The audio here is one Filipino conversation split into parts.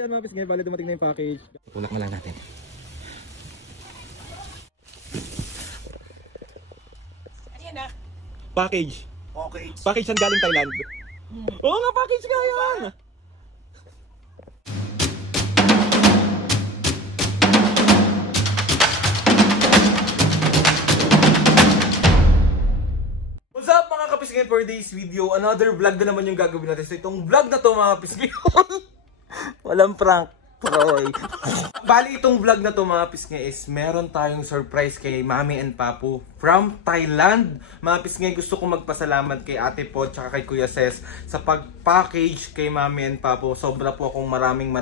Ayan mga pis, ngayon bali dumating na yung package. Tulak na lang natin. Ano yan ah? Package. Package. Package yan galing Thailand. Oo nga, package nga yan. What's up mga kapisngay, for this video, another vlog na naman yung gagawin natin. So itong vlog na to mga kapisngay, walang prank. Troy. Bali itong vlog na to mga pisngay is meron tayong surprise kay Mami and Papu from Thailand. Mga pisngay, gusto kong magpasalamat kay Ate Po at kay Kuya Ses sa pag-package kay Mami and Papu. Sobra po akong maraming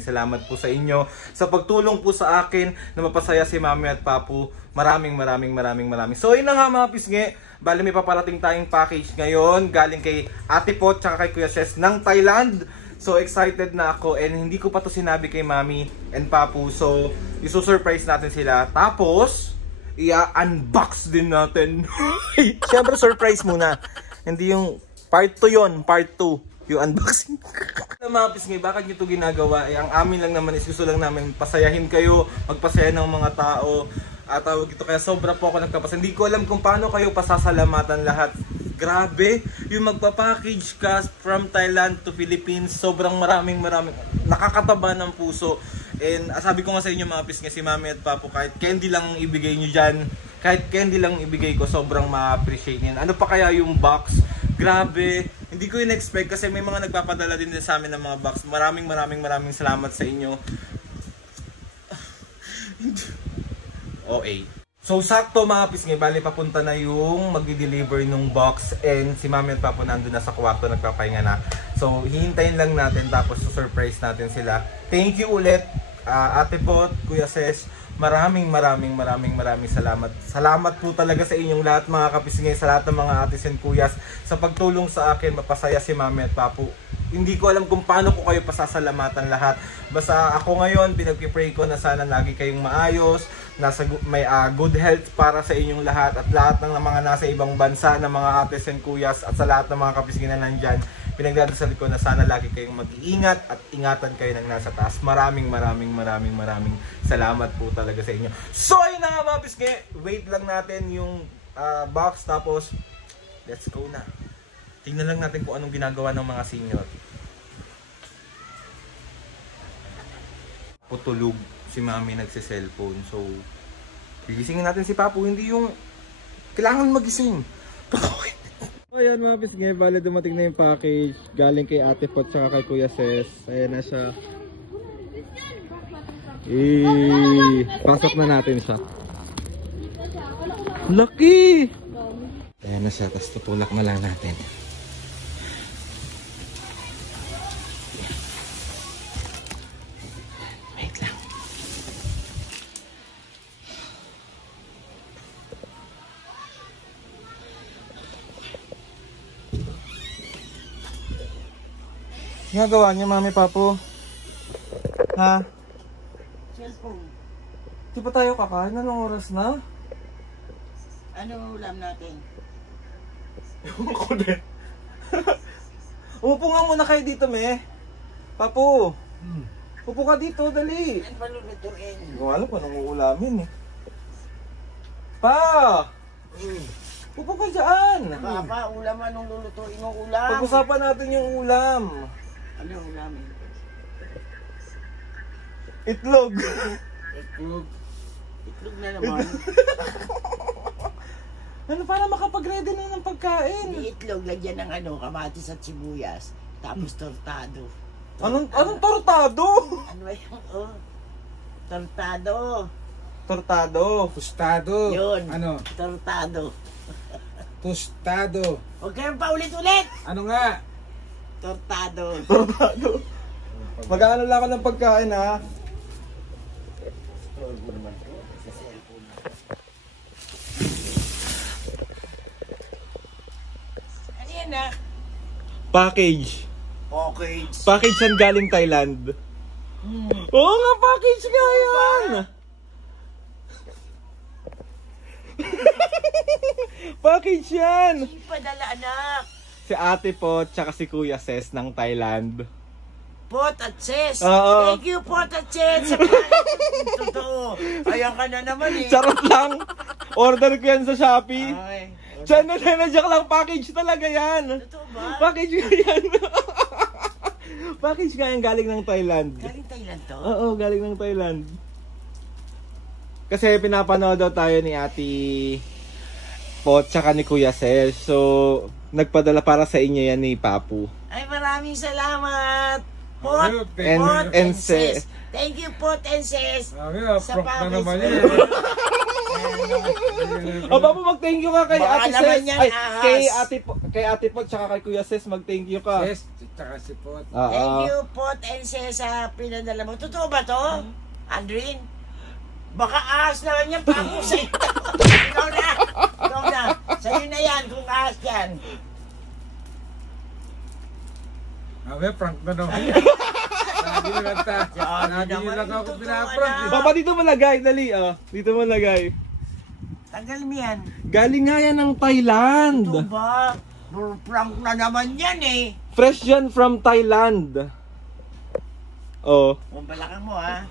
salamat po sa inyo sa pagtulong po sa akin na mapasaya si Mami at Papu. Maraming. So yun na nga mga pisngay, bali may paparating tayong package ngayon galing kay Ate Po at kay Kuya Ses ng Thailand. So excited na ako, and hindi ko pa to sinabi kay Mami and Papu. So iso-surprise natin sila. Tapos i-unbox din natin. Siyempre surprise muna. Hindi yung part 2 yon, part 2 yung unboxing. Mga pisngay, bakit nyo ito ginagawa? Ang amin lang naman is gusto lang namin pasayahin kayo, magpasaya ng mga tao. At tawag ito, kaya sobra po ako nagpapasaya. Hindi ko alam kung paano kayo pasasalamatan lahat. Grabe, yung magpa-package ka from Thailand to Philippines, sobrang maraming nakakataba ng puso. And sabi ko nga sa inyo mga pisngay, si Mami at Papu, kahit candy lang ibigay nyo dyan, kahit candy lang ibigay ko, sobrang ma-appreciate nyo. Ano pa kaya yung box? Grabe, hindi ko in-expect kasi may mga nagpapadala din sa amin ng mga box. Maraming salamat sa inyo. OA. So sakto mga pisngay, bali papunta na yung magdi-deliver nung box, and si Mami at Papu nandun na sa kwarto, nagpapahinga na. So hihintayin lang natin, tapos surprise natin sila. Thank you ulit Ate Po, Kuya Ses. Maraming salamat. Salamat po talaga sa inyong lahat mga kapisngay, sa lahat ng mga atis and kuyas sa pagtulong sa akin mapasaya si Mami at Papu. Hindi ko alam kung paano ko kayo pasasalamatan lahat. Basta ako ngayon, pinagpipray ko na sana lagi kayong maayos, may good health para sa inyong lahat, at lahat ng mga nasa ibang bansa na mga ates and kuyas, at sa lahat ng mga kapisngay na nandyan, pinagdadasal ko na sana lagi kayong mag-iingat at ingatan kayo ng nasa taas. Maraming salamat po talaga sa inyo. So yun na nga mga pisngay, wait lang natin yung box, tapos let's go na. Tingnan lang natin kung anong ginagawa ng mga senior. Putulog si Mami, nagse-cellphone. So, gigisingin natin si Papu. Hindi yung kailangan magising. So, ayan mga pisngay, bale dumating na yung package galing kay Ate Po at kay Kuya Ses. Ayan na siya. Pasok na natin siya. Lucky! Ayan na siya, tapos tutulak na lang natin. Wait lang. Ginagawa niyo, Mami, Papu? Ha? Cellphone. Di pa tayo kakain? Anong oras na? Ano ulam natin? Ewan ko din. Upo nga muna kayo dito, me. Papu. Upo ka dito, dali. Ano pa lulutuin? Hindi ko alam kung anong uulamin eh. Pa! Upo ka dyan. Papa, ulam anong lulutuin mo ulam? Pag-usapan natin yung ulam. Ano ulamin? Itlog. Itlog. Itlog na naman. Ano, para makapag-ready na ng pagkain? Hindi itlog, lagyan ng kamatis at sibuyas. Tapos tortado. Anong tortado? Ano ba yung tortado? Tortado. Tostado. Yun. Ano? Tortado. Tostado. Huwag kayong paulit-ulit! Ano nga? Tortado. Tortado. Mag-aalala ako ng pagkain, ha? Ano yan na? Package. Package. Package yan galing Thailand. Oo nga, package nga yan. Package yan. Sino padala anak? Si Ate Po tsaka si Kuya Ses ng Thailand. Pot at Ses. Oo. Thank you, Pot at Ses. Totoo. Ayan ka na naman eh. Charot lang. Order ko yan sa Shopee. Ay. Diyan na joke lang. Package talaga yan. Totoo ba? Package nga yan. Package nga yan galing ng Thailand. Galing Thailand to? Oo, galing ng Thailand. Kasi pinapanood daw tayo ni Ate Pot tsaka ni Kuya Ses. So, nagpadala para sa inyo yan ni Papu. Ay, maraming salamat. Pot And Ses. Thank you, Pot and Ses. Sa Prop na naman package. yan. O, Papu, mag-thank you ka kay Baka Ate naman Ses. yan, Ay, ahas. kay Ate Pot tsaka kay Kuya Ses, mag-thank you ka. Yes, tsaka si Pot. Thank you, Pot and Ses, sa pinadala mo. Totoo ba to, Aldrin? Baka ahas naman yan, Papu, sa ito. Ikaw na. Ikaw na. Sa'yo na yan, kung ahas yan. Prank na naman. Sabi nyo lang ta. Sabi nyo lang ako pinaprank. Papa, dito mo lagay, dali. Dito mo lagay. Tanggal mo yan. Galing nga yan ng Thailand. Ito ba? Prank na naman yan eh. Fresh yan from Thailand. Oh. Kung balakang mo ha.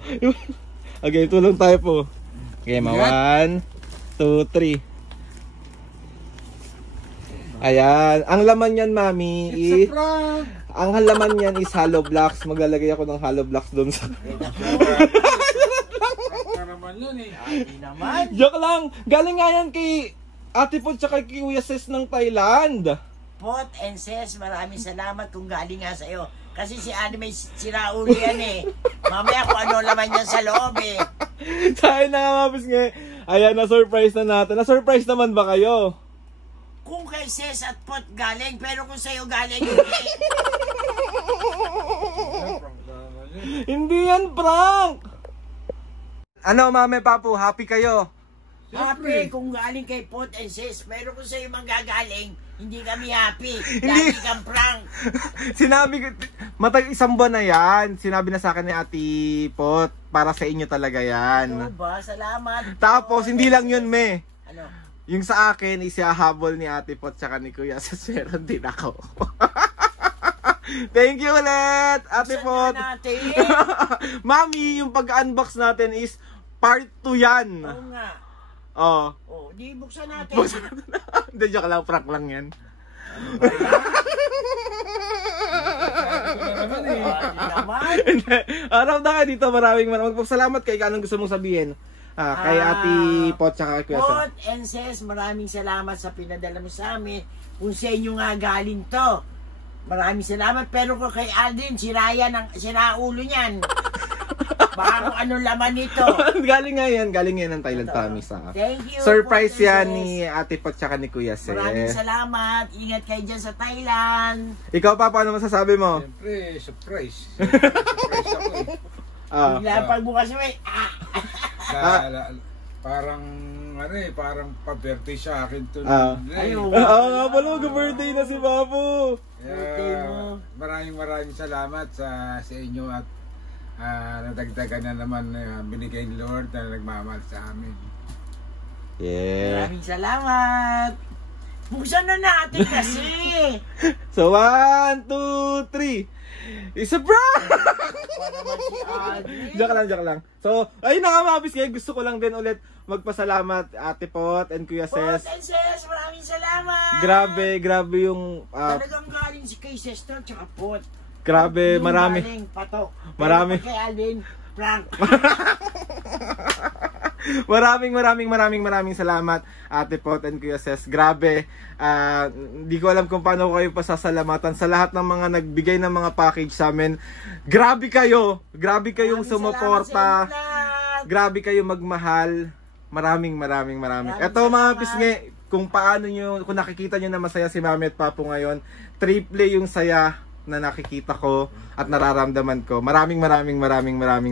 Okay, tulong tayo po. Okay, 1, 2, 3. Ayan. Ang laman yan, Mami, It's a prank. ang laman yan is hollow blocks. Maglalagay ako ng hollow blocks doon sa... Prank na naman yun eh. Hindi naman. Joke lang. Galing nga yan kay Ate Po tsaka kay Kuya Ses ng Thailand. Pot and Ses, maraming salamat kung galing nga sa'yo. Kasi si Annie may siraulo yan eh. Mamaya kung ano laman yan sa loob eh. Tayo na nga, mapis nga. Ayan, na-surprise na natin. Na-surprise naman ba kayo? Kung kay Ses at Pot galing, pero kung sa'yo galing, hindi. Prank na naman yun. Hindi yan prank! Ano, Mame Papu? Happy kayo? Happy kung galing kay Pot and Ses, pero kung sa'yo manggagaling, hindi kami happy. Dahil kang prank. Sinabi ko, matag isang buwan na yan. Sinabi na sa akin ni Ate Pot, para sa inyo talaga Ano yan. ba? Salamat. Tapos, hindi lang yun, me. Ano? Yung sa akin, isihahabol ni Ate Pot tsaka ni Kuya sa meron din ako. Thank you ulit, Ate Saan Pot. na natin? Mami, yung pag-unbox natin is part 2 yan. Oo nga. Oh. Oh, di buksan natin. Hindi, joke lang, prank lang yan. Naman eh. Naman. Araw na kayo dito, maraming magpasalamat kay anong gusto mong sabihin. Kay Ate Pot tsaka kay Kuya Sa. Pot and Ses, maraming salamat sa pinadala mo sa amin. Kung sa inyo nga galing to. Maraming salamat. Pero kung kay Aldrin, siraulo niyan. Baka kung anong laman nito. galing yan ng Thailand promise. Thank you. Surprise Pot and yan Ses. ni Ate Pot tsaka ni Kuya Ses. Maraming salamat. Ingat kayo dyan sa Thailand. Ikaw pa, paano masasabi mo? Siyempre, surprise. Surprise ako eh. Bigla pagbukas mo eh. Parang parang pa-birthday sa akin to. Ayun. Nga pala, mag-birthday na si Papu. Birthday mo. Maraming salamat sa inyo at nadagdagan na naman binigay ni Lord na nagmamahal sa amin. Yeah. Maraming salamat. Buksan na natin kasi. So, 1, 2, 3. Isa prank! Joke lang. So, ayun na nga, mabis kayo. Gusto ko lang din ulit magpasalamat Ate Pot and Kuya Pot Ses. and Ses, maraming salamat. Grabe yung Talagang galing si kay Sester tsaka Pot. grabe, Yung marami. galing, patok. Marami. Pero kay Alvin, prank. Maraming salamat Ate Pot and Kuya Ses. Grabe. Hindi ko alam kung paano ko kayo pasasalamatan sa lahat ng mga nagbigay ng mga package sa amin. Grabe kayo. Grabe kayong Maraming sumuporta. salamat sa inyo lahat. Grabe kayo magmahal. Maraming. Ito mga salamat. pisngi, kung paano nyo, kung nakikita nyo na masaya si Mami at Papu ngayon, triple yung saya na nakikita ko at nararamdaman ko. Maraming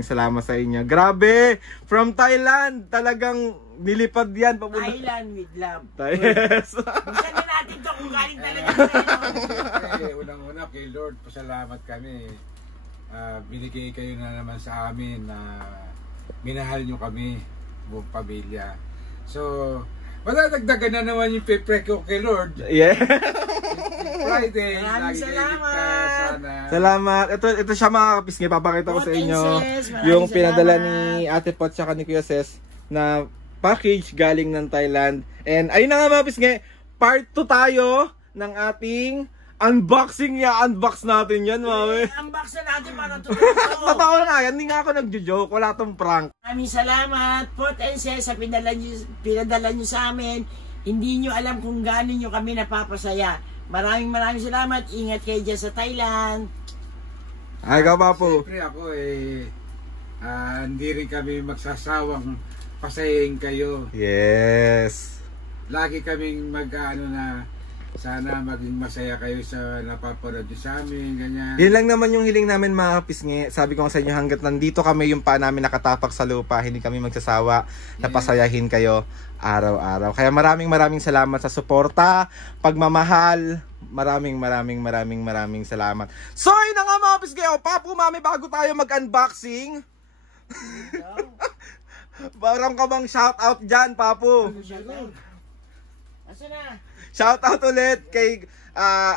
salamat sa inyo. Grabe! From Thailand, talagang nilipad yan. Thailand with love. Yes. Buksan na natin to kung galing talaga sa'yo. Unang-una kay Lord, pasalamat kami. Binigay kayo na naman sa amin na minahal nyo kami, buong pamilya. So, wala, dagdagan na naman yung pepe ko kay Lord. Yeah. Friday. Maraming Lagi kayo salamat. ligtas, sana. Salamat. Ito siya mga kapisngay. Papakita ko sa inyo Potences, maraming yung pinadala salamat. ni Ate Pot tsaka ni Kuya Ses na package galing ng Thailand. And ayun na nga mga kapisngay, part 2 tayo ng ating unboxing niya. Unbox natin yan, mami. Unbox na natin para tutulong. Totoo nga yan. Hindi nga ako nagjo-joke. Wala tong prank. Maraming salamat, Potences, sa pinadala nyo sa amin. Hindi nyo alam kung gaano nyo kami napapasaya. Maraming salamat. Ingat kayo dyan sa Thailand. Ay, ka pa po. Siyempre ako hindi rin kami magsasawang pasayahin kayo. Yes. Lagi kaming na sana maging masaya kayo sa napapanood nyo sa amin, ganyan. Yan lang naman yung hiling namin mga kapisngi. Sabi ko nga sa inyo, hanggat nandito kami, yung paa namin nakatapak sa lupa, hindi kami magsasawa na pasayahin kayo araw-araw. Kaya maraming salamat sa suporta, pagmamahal. Maraming salamat. So yun na nga mga kapisngi. Papu, mami, bago tayo mag-unboxing. Parang ka bang shoutout dyan, Papu? Asa na? Shoutout ulit kay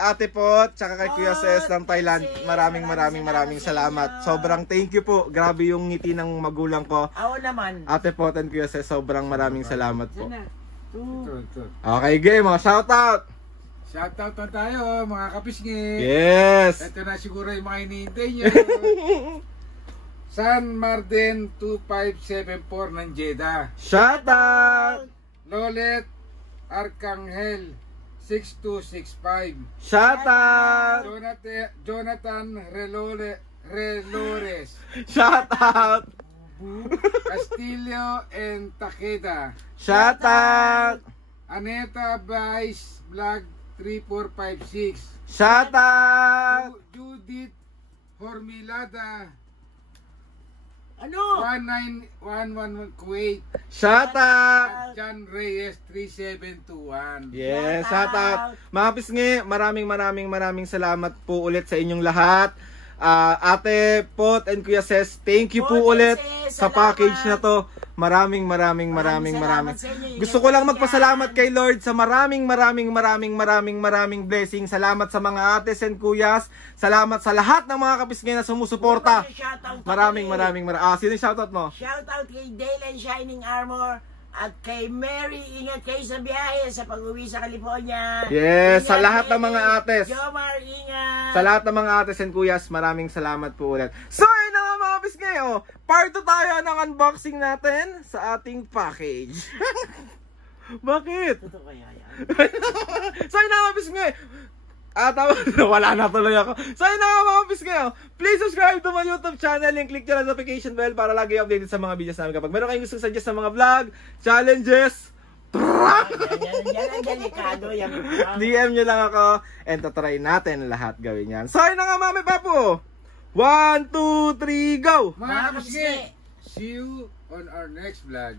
Ate Pot tsaka kay Kuya Ses ng Thailand. Maraming salamat. Sobrang thank you po. Grabe yung ngiti ng magulang ko. Ako naman. Ate Pot and Kuya Ses, sobrang maraming salamat po. Ito. Ito. Okay, game. Shoutout! Shoutout na tayo, mga kapisngi. Yes! Ito na siguro yung mga hinihintay nyo. San Martin 2574 ng Jeddah. Shoutout! Lolet Arcangel 6265. Shoutout! Jonathan Relores Shoutout! Castillo and Takeda. Shoutout! Aneta Vice Vlog 3456. Shoutout! Judith Hormilada Ano? 1911 Kuwait. Shoutout! John Reyes 3721. Yes, Shout shoutout. Mga pisngi, maraming salamat po ulit sa inyong lahat. Ate Pot and Kuya Ses, thank you po Pot and ulit Ses, sa salamat. package na to. Maraming. salamat sa inyo. Gusto ko lang magpasalamat kay Lord sa maraming blessing. Salamat sa mga ates and kuyas. Salamat sa lahat ng mga kapisngay na sumusuporta. Maraming. Sino yung shoutout mo? Shoutout kay Dale and Shining Armor at kay Mary. Ingat kayo sa biyahe sa pag-uwi sa California. Yes, sa Ingat lahat ng kayo. mga ates. Jomar, ingat. Sa lahat ng mga ates and kuyas, maraming salamat po ulit. So, yun na nga mga pisngay, part 2 tayo ng unboxing natin sa ating package. Bakit? Totoo kaya yan? So, yun na nga mga pisngay. Wala na tuloy ako. So, yun na nga mga pisngay. Please subscribe to my YouTube channel and click the notification bell para lagi updated sa mga videos namin. Kapag meron kayong gusto suggest sa mga vlog, challenges, Yan ang delikado. DM nyo lang ako and tatry natin lahat gawin yan. So, yun na nga Mami Papu. 1, 2, 3, go! Mga kapisngi, see you on our next vlog.